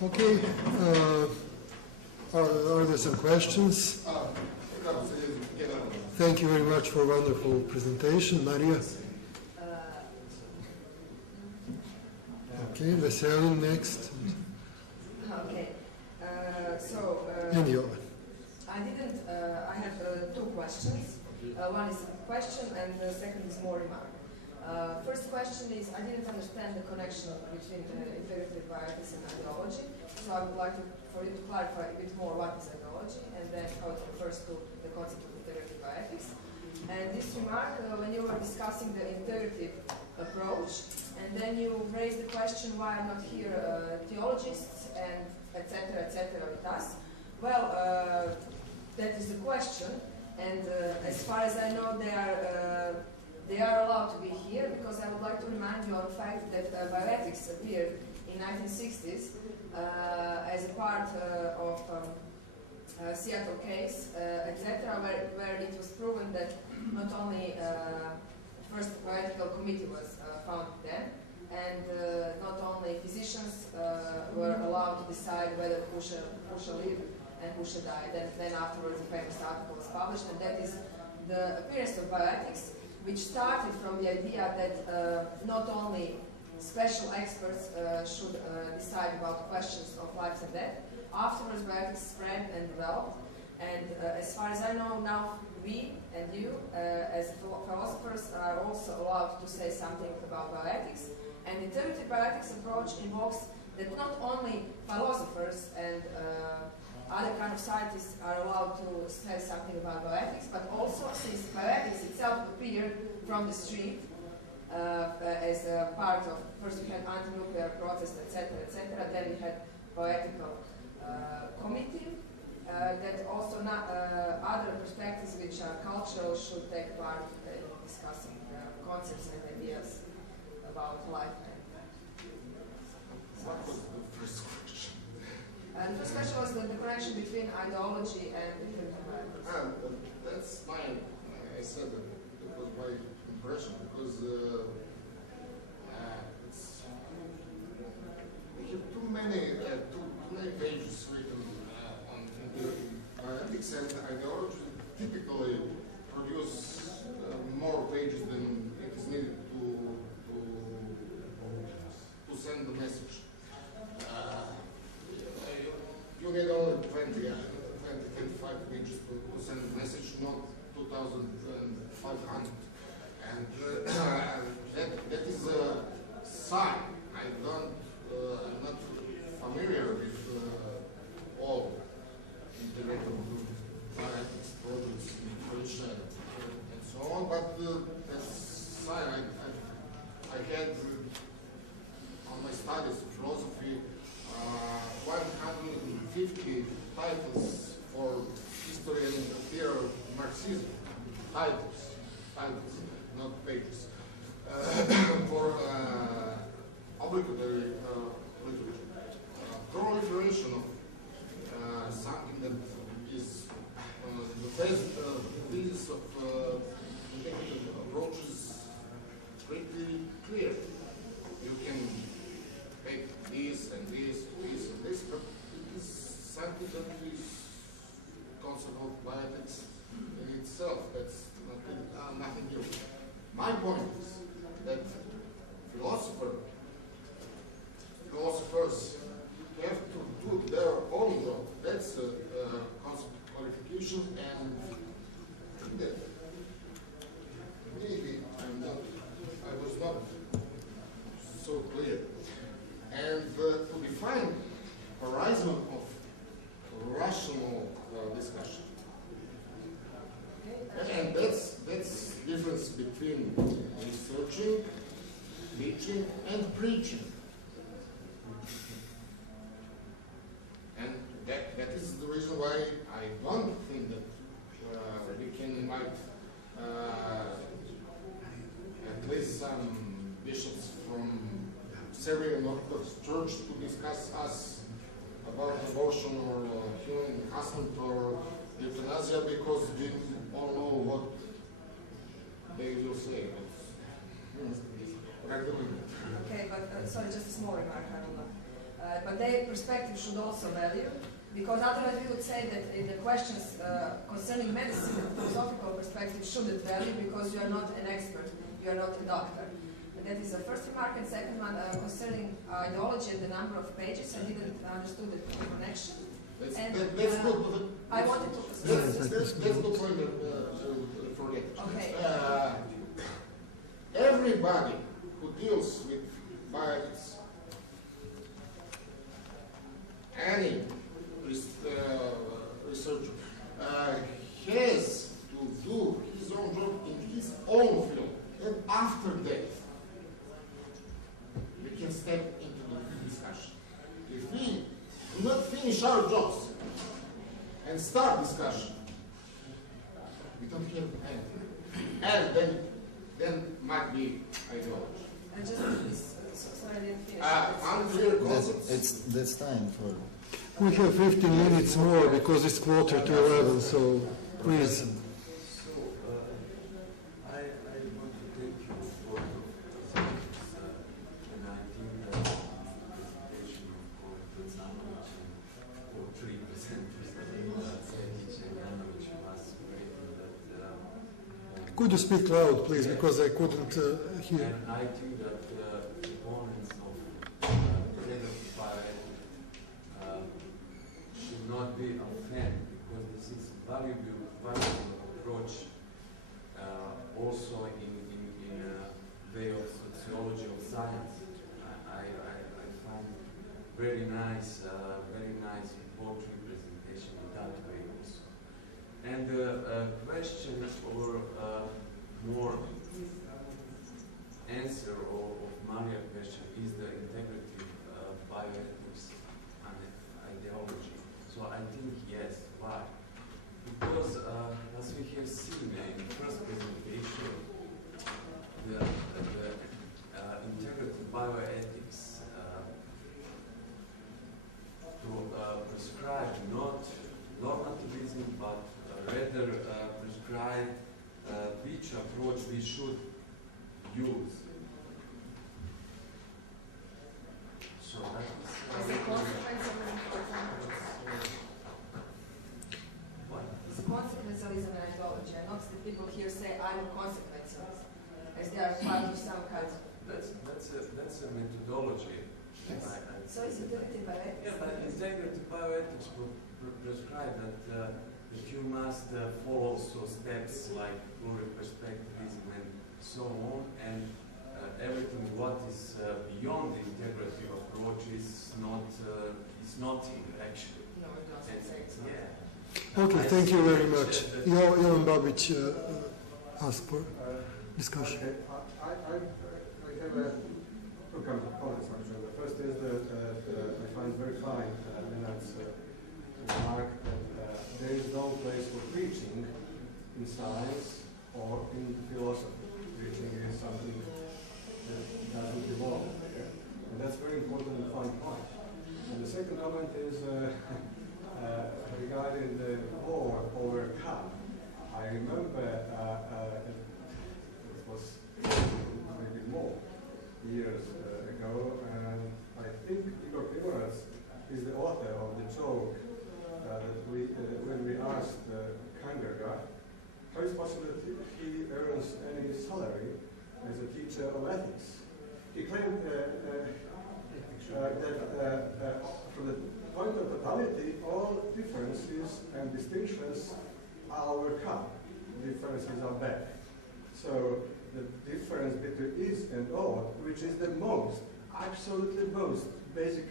Okay, are there some questions? Thank you very much for a wonderful presentation, Maria. Okay, Veselin next. Okay, I have two questions. One is a question and the second is more remark. First question is, I didn't understand the connection between integrative bioethics and ideology, so I would like for you to clarify a bit more what is ideology and then how it refers to the concept of integrative bioethics. And this remark, when you were discussing the integrative approach, and then you raised the question why I'm not here theologists and etc. with us. Well, that is the question, and as far as I know, they are allowed to be here, because I would like to remind you of the fact that bioethics appeared in 1960s as a part of Seattle case, etc., where it was proven that not only first bioethical committee was founded then, and not only physicians were allowed to decide whether who shall live and who should die. Then afterwards, a famous article was published, and that is the appearance of bioethics, which started from the idea that not only special experts should decide about questions of life and death. Afterwards, bioethics spread and developed, and as far as I know now, we and you, as philosophers, are also allowed to say something about bioethics. And the integrative bioethics approach involves that not only philosophers and other kind of scientists are allowed to say something about bioethics, but also since bioethics itself appeared from the street as a part of, first we had anti-nuclear protest, etc., then we had bioethical committee, that also other perspectives which are cultural should take part in discussing concepts and ideas about life. What was the first question? The first question was the connection between ideology and integrative bioethics. That's I said that was my impression, because we have too many pages written on bioethics, and ideology typically produce more pages than it is needed to send the message. You need only 25 pages to send the message, not 2,500. And that is a sign. I'm not familiar with all integrative bioethics projects in Croatia and so on, but that's sign. I had on my studies of philosophy 150 titles for history and theory of Marxism. Titles, not pages. For obligatory literature. Proliferation of something that is the best basis of integrative approaches pretty clear. You can take this and this, but it is something that is concept of bioethics in itself. That's nothing new. My point is that philosophers have to do their own job. That's a concept of qualification, and that maybe I was not so clear. And to define horizon of rational discussion. And that's difference between researching, teaching, and preaching. And that is the reason why I don't think that we can invite at least some bishops from Serbian Orthodox Church to discuss us about abortion or human enhancement or euthanasia, because we all know what they will say. Okay, but sorry, just a small remark, Haruna. but their perspective should also value, because otherwise we would say that in the questions concerning medicine, the philosophical perspective shouldn't value because you are not an expert, you are not a doctor. And that is the first remark. And second one, concerning ideology and the number of pages, I didn't understand the connection. Let's And go. I wanted to. Let's go further for it. Okay. Everybody who deals with bioethics, any researcher, has to do his own job in his own field, and after that, we can step into the discussion. If we do not finish our jobs and start discussion, we don't have anything. And then might be ideology. I just sorry, I didn't finish. Unclear concepts. That's time for. We have 15 minutes more because it's quarter to 11, so please. So, I want to thank you for the and I think that the presentation of Zanovich or three presenters, Zekic and Janovic was great. Could you speak loud, please, because I couldn't hear. And I think that opponents of predator bioethics should not be offended because this is valuable approach also in way of sociology of science. I find very nice poetry presentation in that way also. And the question or more answer of Maria's question is the integrative bioethics and ideology. So I think yes. Why? Because as we have seen in the first presentation, the integrative bioethics to prescribe not normativism but rather prescribe which approach we should use. So that As a is consequence of what? It's consequentialism and ideology. And not the people here say I'm a consequentialist, as they are part of some kind of. That's a methodology. Yes. So it's integrative bioethics. Yeah, but integrative bioethics will prescribe that you must follow so steps like pluriperspectivism and so on, and everything what is beyond the integrative approach is nothing actually. No, it doesn't And, say it's not. yeah. Okay, I thank you very suggest much. that- Jovan Babic asked for discussion. Okay. I have two comments actually. The first is that I find very fine Nenad's remark that there is no place for preaching in science or in philosophy. Preaching is something that doesn't belong there. And that's very important and fine point. And the second comment is regarding the war over Kant. I remember it was maybe more years ago, and I think Igor Primorac is the author of the joke that when we asked Kangerga, how is it possible that he earns any salary as a teacher of ethics? He claimed that from the point of totality, all differences and distinctions are overcome. Differences are bad. So the difference between is and ought, which is the most, absolutely most basic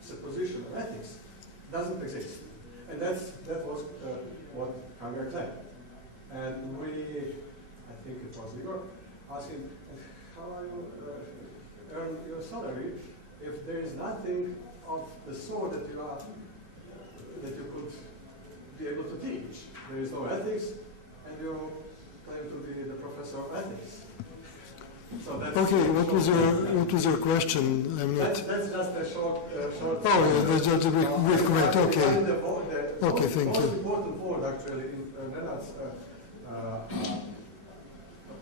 supposition of ethics, doesn't exist. And that was what Kangerga claimed. And I think it was Igor, asking, how you earn your salary if there is nothing of the sort that you could be able to teach. There is no ethics, and you claim to be the professor of ethics. So that's Okay, what was your question? I'm not. That's just a short. Oh, yeah, that's just a brief comment. Okay. Okay, thank The you. most important word actually in Nenad's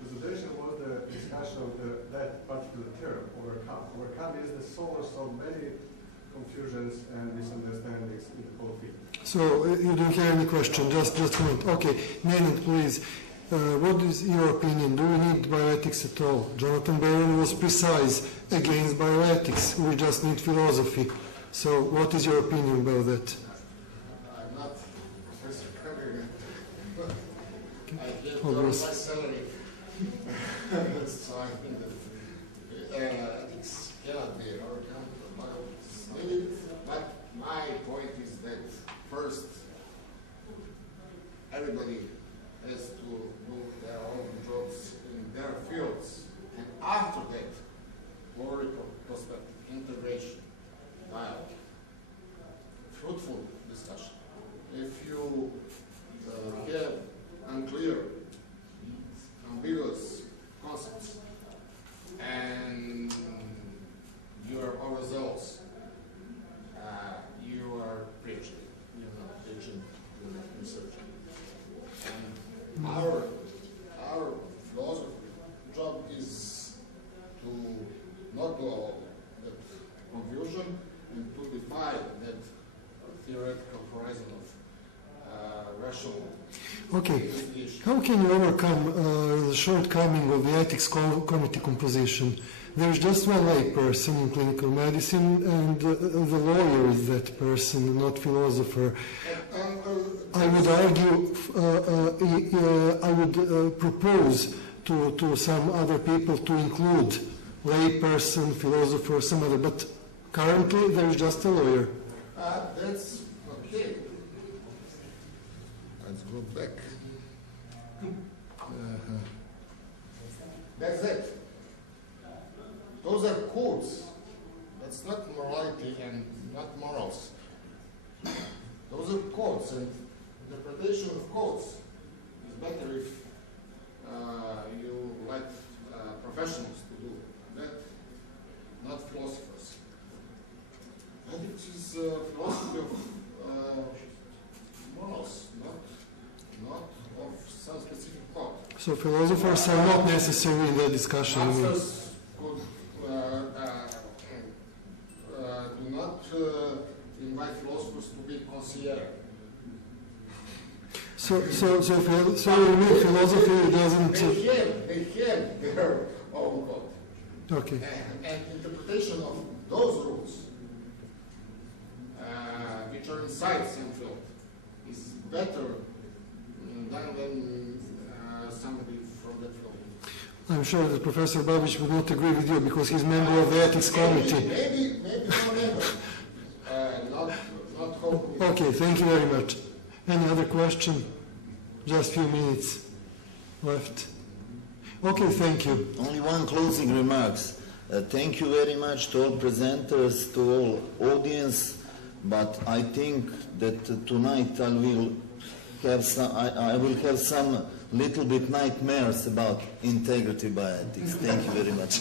presentation was the discussion of that particular term, overcome. Overcome is the source of many confusions and misunderstandings in the whole field. So you don't have any question, just comment. Okay, Nenad, please. What is your opinion? Do we need bioethics at all? Jonathan Barron was precise against bioethics. We just need philosophy. So what is your opinion about that? I'm not Professor Kramer. I get my salary. So I think that ethics cannot be overcome by bioethics. But my point is that first, everybody has to do their own jobs in their fields, and after that, more prospective integration, dialogue, fruitful discussion. If you have unclear, ambiguous concepts, and you are overzealous, you are preaching. You're not preaching, you're researching. And our philosophy job is to not do all that confusion and to define that theoretical horizon of rational. Okay, how can you overcome the shortcoming of the ethics committee composition? There's just one lay person in clinical medicine, and the lawyer is that person, not philosopher. I would argue, I would propose to some other people to include lay person, philosopher, some other, but currently there's just a lawyer. That's okay. Let's go back. That's it. Those are codes. That's not morality and not morals. Those are codes, and interpretation of codes is better if you let professionals to do that, not philosophers. Ethics is philosophy of morals, not of some specific thought. So philosophers are not necessary in the discussion. Masters could do not invite philosophers to be concierge. So you mean philosophy doesn't... They have their own code. Okay. And interpretation of those rules, which are inside some field, is better than somebody from that field. I'm sure that Professor Babic would not agree with you because he's member of the ethics committee. Maybe no member. Not whole. Okay, thank you very much. Any other question? Just few minutes left. Okay, thank you. Only one closing remarks. Thank you very much to all presenters, to all audience, but I think that tonight I will have some little bit nightmares about integrity bioethics. Thank you very much.